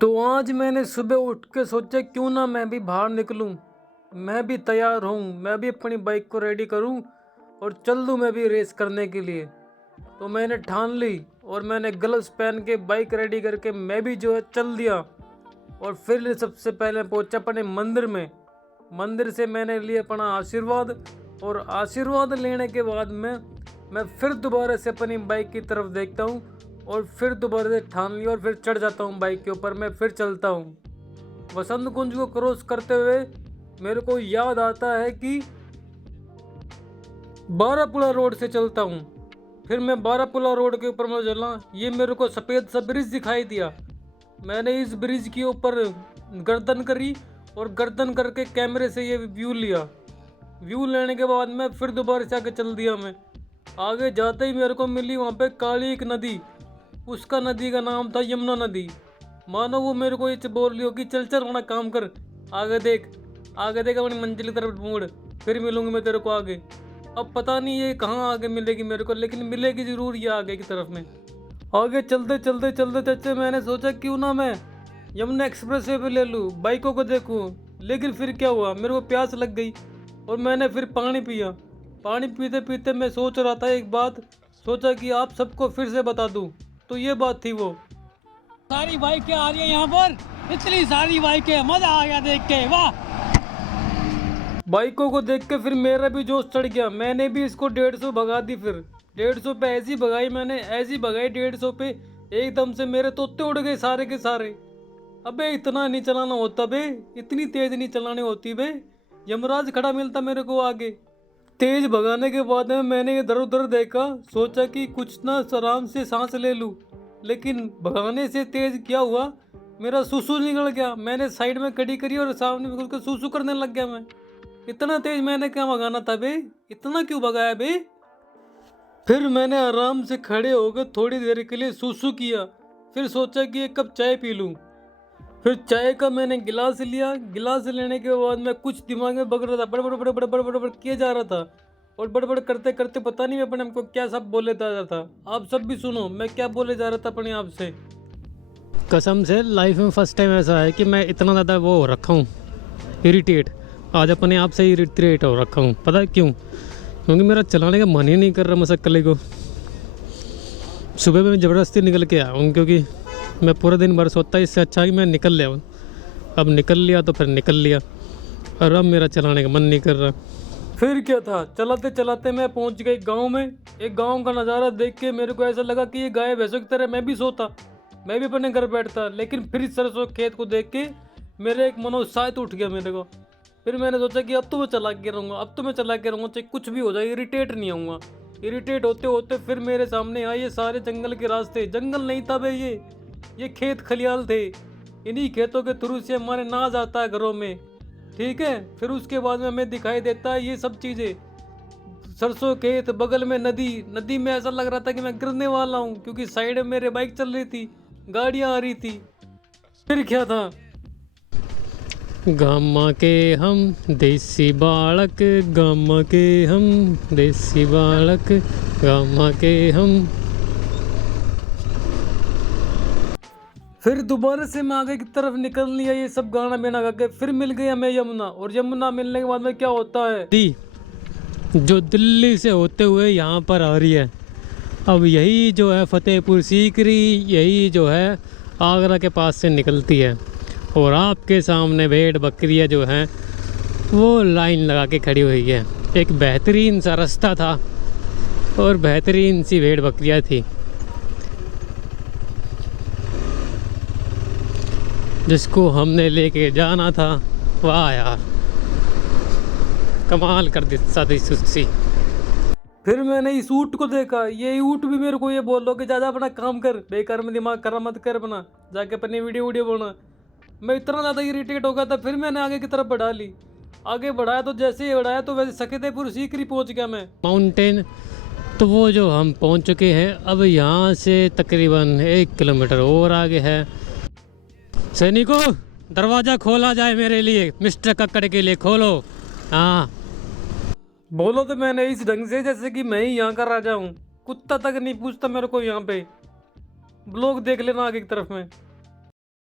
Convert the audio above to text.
तो आज मैंने सुबह उठ के सोचा क्यों ना मैं भी बाहर निकलूं, मैं भी तैयार हूं, मैं भी अपनी बाइक को रेडी करूं और चल दूं मैं भी रेस करने के लिए। तो मैंने ठान ली और मैंने ग्लव्स पहन के बाइक रेडी करके मैं भी जो है चल दिया। और फिर सबसे पहले पहुंचा अपने मंदिर में। मंदिर से मैंने लिया अपना आशीर्वाद और आशीर्वाद लेने के बाद मैं फिर दोबारा से अपनी बाइक की तरफ देखता हूँ और फिर दोबारा से ठान लिया और फिर चढ़ जाता हूँ बाइक के ऊपर। मैं फिर चलता हूँ। वसंत कुंज को क्रॉस करते हुए मेरे को याद आता है कि बारापुला रोड से चलता हूँ। फिर मैं बारापुला रोड के ऊपर मैं चला, ये मेरे को सफ़ेद सा ब्रिज दिखाई दिया। मैंने इस ब्रिज के ऊपर गर्दन करी और गर्दन करके कैमरे से ये व्यू लिया। व्यू लेने के बाद मैं फिर दोबारा से आगे चल दिया। मैं आगे जाते ही मेरे को मिली वहाँ पे काली एक नदी। उसका नदी का नाम था यमुना नदी। मानो वो मेरे को ये बोल रही हो कि चल चल अपना काम कर, आगे देख अपनी मंजिल की तरफ मुड़, फिर मिलूंगी मैं तेरे को आगे। अब पता नहीं ये कहाँ आगे मिलेगी मेरे को, लेकिन मिलेगी ज़रूर ये आगे की तरफ में। आगे चलते चलते मैंने सोचा क्यों ना मैं यमुना एक्सप्रेस वे पे ले लूँ, बाइकों को देखूँ। लेकिन फिर क्या हुआ, मेरे को प्यास लग गई और मैंने फिर पानी पिया। पानी पीते पीते मैं सोच रहा था एक बात, सोचा कि आप सबको फिर से बता दूं। तो ये बात थी वो। सारी बाइकें आ रही है यहाँ पर, इतनी सारी बाइकें, मजा आ गया देख के, वाह। बाइकों को देख के फिर मेरा भी जोश चढ़ गया। मैंने भी इसको 150 भगा दी। फिर 150 पे ऐसी भगाई मैंने, ऐसी भगाई 150 पे, एकदम से मेरे तोते उड़ गए सारे के सारे। अबे इतना नहीं चलाना होता बे, इतनी तेज नहीं चलानी होती बे। यमराज खड़ा मिलता मेरे को आगे। तेज भगाने के बाद में मैंने इधर उधर देखा, सोचा कि कुछ ना आराम से सांस ले लूं। लेकिन भगाने से तेज क्या हुआ, मेरा सुसु निकल गया। मैंने साइड में खड़ी करी और सामने बिल्कुल के सुसु करने लग गया मैं। इतना तेज मैंने क्या भगाना था बे, इतना क्यों भगाया बे। फिर मैंने आराम से खड़े होकर थोड़ी देर के लिए सुसु किया। फिर सोचा कि एक कप चाय पी लूं। फिर चाय का मैंने गिलास लिया। गिलास लेने के बाद मैं कुछ दिमाग में बग रहा था, बड़बड़ किए जा रहा था। और बड़बड़ करते करते पता नहीं मैं अपने हमको क्या सब बोले जा रहा था। आप सब भी सुनो मैं क्या बोले जा रहा था अपने आप से। कसम से लाइफ में फर्स्ट टाइम ऐसा है कि मैं इतना ज़्यादा वो हो रखा हूँ, इरिटेट। आज अपने आप से इरिटेट हो रखा हूँ। पता है क्यों? क्योंकि मेरा चलाने का मन ही नहीं कर रहा मशक्कले को। सुबह में ज़बरदस्ती निकल के आया हूँ, क्योंकि मैं पूरे दिन भर सोता, इससे अच्छा कि मैं निकल लिया हूँ। अब निकल लिया तो फिर निकल लिया, और अब मेरा चलाने का मन नहीं कर रहा। फिर क्या था, चलाते चलाते मैं पहुँच गई गांव में। एक गांव का नज़ारा देख के मेरे को ऐसा लगा कि ये गाय भैंसों की तरह मैं भी सोता, मैं भी अपने घर बैठता। लेकिन फिर सरसों खेत को देख के मेरे एक मनोत्साहित उठ गया मेरे को। फिर मैंने सोचा कि अब तो मैं चला के रहूँगा, अब तो मैं चला के रहूँगा, चाहे कुछ भी हो जाए, इरिटेट नहीं होऊंगा। इरिटेट होते होते फिर मेरे सामने आए ये सारे जंगल के रास्ते। जंगल नहीं था भाई, ये खेत खलियाल थे। इन्हीं खेतों के थ्रू से हमारे नाज आता है घरों में, ठीक है। फिर उसके बाद में हमें दिखाई देता है ये सब चीज़ें, सरसों खेत, बगल में नदी में ऐसा लग रहा था कि मैं गिरने वाला हूँ, क्योंकि साइड में मेरे बाइक चल रही थी, गाड़ियाँ आ रही थी। फिर क्या था, गामा के हम देसी बालक, गामा के हम देसी बालक, गामा के हम। फिर दोबारा से मैं आगे की तरफ निकल लिया, ये सब गाना बिना गा के। फिर मिल गई हमें यमुना, और यमुना मिलने के बाद में क्या होता है, जो दिल्ली से होते हुए यहाँ पर आ रही है। अब यही जो है फतेहपुर सीकरी, यही जो है आगरा के पास से निकलती है। और आपके सामने भेड़ बकरियाँ जो हैं वो लाइन लगा के खड़ी हुई है। एक बेहतरीन सा रास्ता था और बेहतरीन सी भेड़ बकरियाँ थी, जिसको हमने लेके जाना था। वाह यार, कमाल कर दी सुस्ती। फिर मैंने इस ऊँट को देखा। ये ऊँट भी मेरे को ये बोल लो कि ज़्यादा अपना काम कर, बेकार में दिमाग खराब मत कर अपना, जाके अपनी वीडियो बना। मैं इतना ज़्यादा इरिटेट हो गया था। फिर मैंने आगे की तरफ बढ़ा ली। आगे बढ़ाया तो जैसे ही बढ़ाया तो वैसे फतेहपुर सीकरी पहुँच गया मैं, माउंटेन। तो वो जो हम पहुँच चुके हैं, अब यहाँ से तकरीबन 1 किलोमीटर और आगे है। सैनिकों, दरवाज़ा खोला जाए मेरे लिए, मिस्टर कक्कड़ के लिए खोलो। हाँ बोलो तो मैंने इस ढंग से जैसे कि मैं ही यहाँ का राजा हूँ। कुत्ता तक नहीं पूछता मेरे को यहाँ पे। ब्लॉग देख लेना आगे की तरफ में।